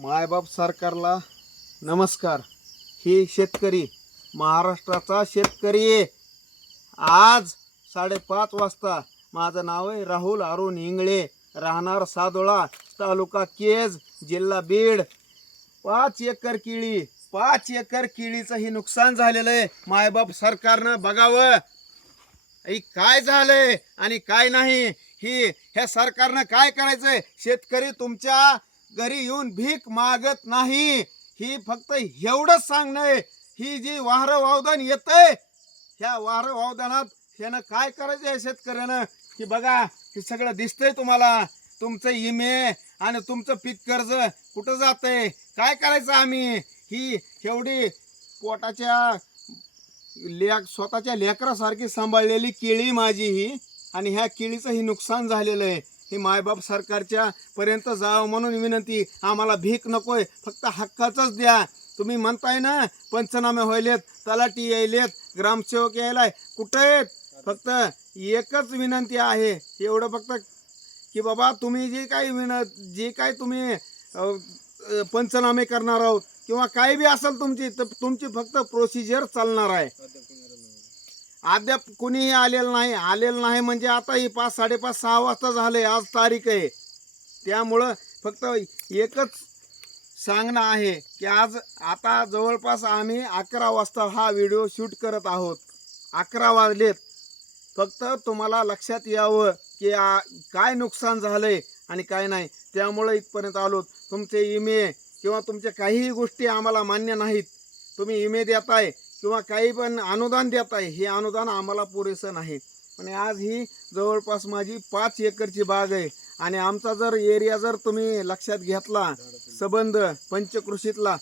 मायबाप सरकारला नमस्कार। ही शेतकरी, महाराष्ट्राचा शेतकरी आहे। आज 5:30 वाजता माझं नाव आहे राहुल अरुण इंगळे, राहणार सादोळा, तालुका केज, जिल्हा बीड। 5 एकर केळी, 5 एकर केळीचं ही नुकसान झालेलं आहे। मायबाप सरकारनं बघावं काय झालंय आणि काय नाही। ह्या सरकारनं काय करायचंय? शेतकरी तुमच्या घरी येऊन भीक मागत नाही, ही फक्त एवढंच सांगणं। ही जी वाहर वावदान येतंय, ह्या वाहर वावदानात ह्यानं काय करायचंय शेतकऱ्यानं? की बघा, हे सगळं दिसतंय तुम्हाला। तुमचं इमे आणि तुमचं पीक कर्ज कुठं जातंय? काय करायचं आम्ही? ही एवढी पोटाच्या स्वतःच्या लेकरासारखी सांभाळलेली केळी माझी ही, आणि ह्या केळीचं ही नुकसान झालेलं आहे। हे मायबाप सरकारच्या पर्यंत जावं म्हणून विनंती। आम्हाला भीक नकोय, फक्त हक्काचंच द्या। तुम्ही म्हणताय ना पंचनामे व्हायलेत, तलाठी यायलेत, ग्रामसेवक यायलाय, कुठं आहेत? फक्त एकच विनंती आहे, एवढं फक्त की बाबा तुम्ही जे काही तुम्ही पंचनामे करणार आहोत किंवा काही बी असेल तुमची फक्त प्रोसिजर चालणार आहे। अद्याप कुणीही आलेलं नाही म्हणजे आता ही 5, 5:30, 6 वाजता झाले, आज तारीख आहे। त्यामुळं फक्त एकच सांगणं आहे की आता जवळपास आम्ही 11 वाजता हा व्हिडिओ शूट करत आहोत। 11 वाजलेत। फक्त तुम्हाला लक्षात यावं की काय नुकसान झालंय आणि काय नाही। त्यामुळे इथपर्यंत आलो। तुमचे इमे किंवा तुमच्या काहीही गोष्टी आम्हाला मान्य नाहीत। तुम्ही इमे देताय किंवा काही पण अनुदान देताय, हे अनुदान आम्हाला पुरेसं नाही। आणि आज ही जवळपास माझी 5 एकरची बाग आहे, आणि आमचा जर एरिया जर तुम्ही लक्षात घेतला, संबंध पंचकृषीतला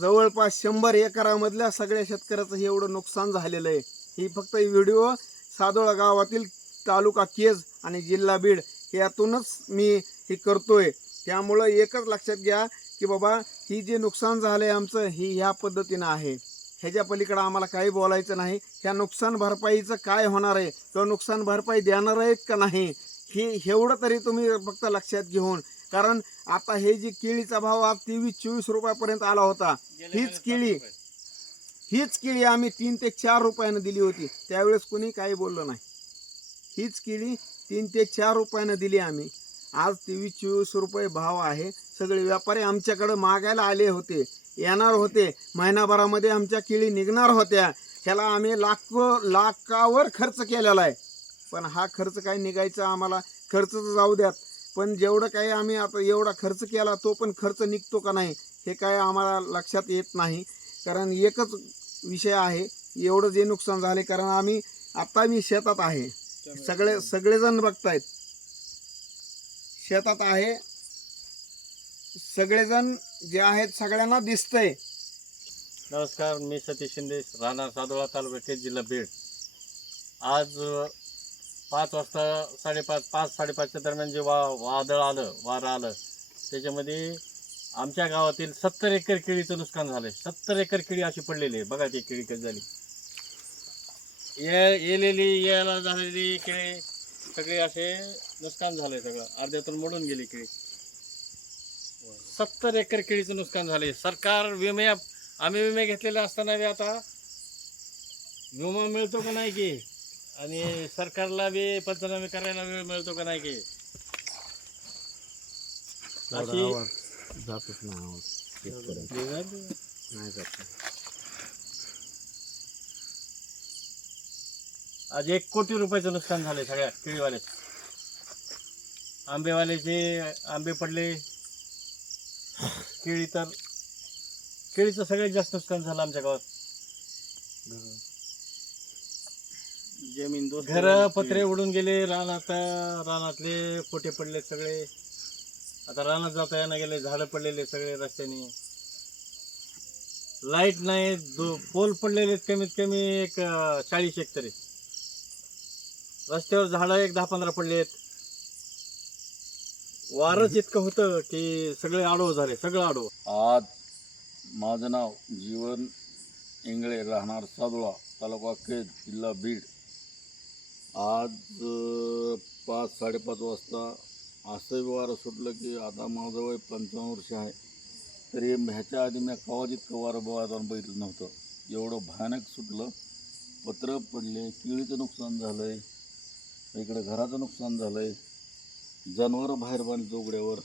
जवळपास 100 एकरामधल्या सगळ्या शेतकऱ्याचं हे एवढं नुकसान झालेलं आहे। ही फक्त व्हिडिओ सादोळा गावातील, तालुका केज आणि जिल्हा बीड यातूनच मी ही करतोय। त्यामुळं एकच लक्षात घ्या की बाबा, ही जे नुकसान झालंय आमचं, ही ह्या पद्धतीनं आहे। ह्याच्या पलीकडे आम्हाला काही बोलायचं नाही। ह्या नुकसान भरपाईचं काय होणार आहे किंवा नुकसान भरपाई देणार आहेत का नाही, हे एवढं तरी तुम्ही फक्त लक्षात घेऊन। कारण आता हे जी केळीचा भाव आज 23-24 रुपयापर्यंत आला होता। हीच केळी आम्ही 3 ते 4 रुपयानं दिली होती, त्यावेळेस कुणी काही बोललं नाही। हीच केळी 3 ते 4 रुपयानं दिली आम्ही। आज 23-24 रुपये भाव आहे। सगळे व्यापारी आमच्याकडे मागायला आले होते, येणार होते। महिनाभरामध्ये आमच्या केळी निघणार होत्या। ह्याला आम्ही लाखावर खर्च केलेला आहे, पण हा खर्च काय निघायचा? आम्हाला खर्च जाऊ द्यात, पण जेवढं काही आम्ही आता एवढा खर्च केला, तो पण खर्च निघतो का नाही हे काय आम्हाला लक्षात येत नाही। कारण एकच विषय आहे, एवढं जे नुकसान झाले। कारण मी शेतात आहे, सगळेजण बघतायत, शेतात आहे, सगळेजण जे आहेत सगळ्यांना दिसतंय। नमस्कार, मी सतीश शिंदे, राहणार सादोळा, तालुका केज, जिल्हा बीड। आज 5 वाजता 5:30च्या दरम्यान जे वारं आलं, त्याच्यामध्ये आमच्या गावातील 70 एकर केळीचं नुकसान झालंय। 70 एकर केळी अशी पडलेली आहे। बघा ती केळी कशी झाली, यायला झालेली केळी सगळे असे नुकसान झालंय, सगळं अर्ध्यातून मोडून गेली केळी। 70 एकर केळीचं नुकसान झाले। सरकार आम्ही विमे घेतलेले असताना बी आता विमा मिळतो का नाही की, आणि सरकारला बी पंचनामे करायला वेळ मिळतो का नाही की, अशी जातच नाही जात। आज 1 कोटी रुपयाचं नुकसान झाले सगळ्या केळीवाले। आंबेवाल्याचे आंबे पडले, केळीचं सगळ्यात जास्त नुकसान झालं आमच्या गावात। जमीन घर पत्रे उडून गेले, रानातले पोटे पडले सगळे। आता रानात जाता येणं गेले, झाडं पडलेले सगळे रस्त्याने, लाईट नाही, पोल पडलेले कमीत कमी एक 40 एक तरी। रस्त्यावर झाडं एक 10-15 पडलेत। वारच इतकं होतं की सगळे आडवं झाले, सगळं आडवं। आज माझं नाव जीवन इंगळे, राहणार सादोळा, तालुका केज, जिल्हा बीड। आज 5-5:30 वाजता असं वारं सुटलं की आता माझं वय 55 वर्ष आहे। तरी ह्याच्या आधी मी कवाच इतकं वातावरण बघितलं नव्हतं. एवढं भयानक सुटलं. पत्र पडले, केळीचं नुकसान झालं आहे, इकडं घराचं नुकसान झालं आहे, जनावरं बाहेर बांधली उघड्यावर.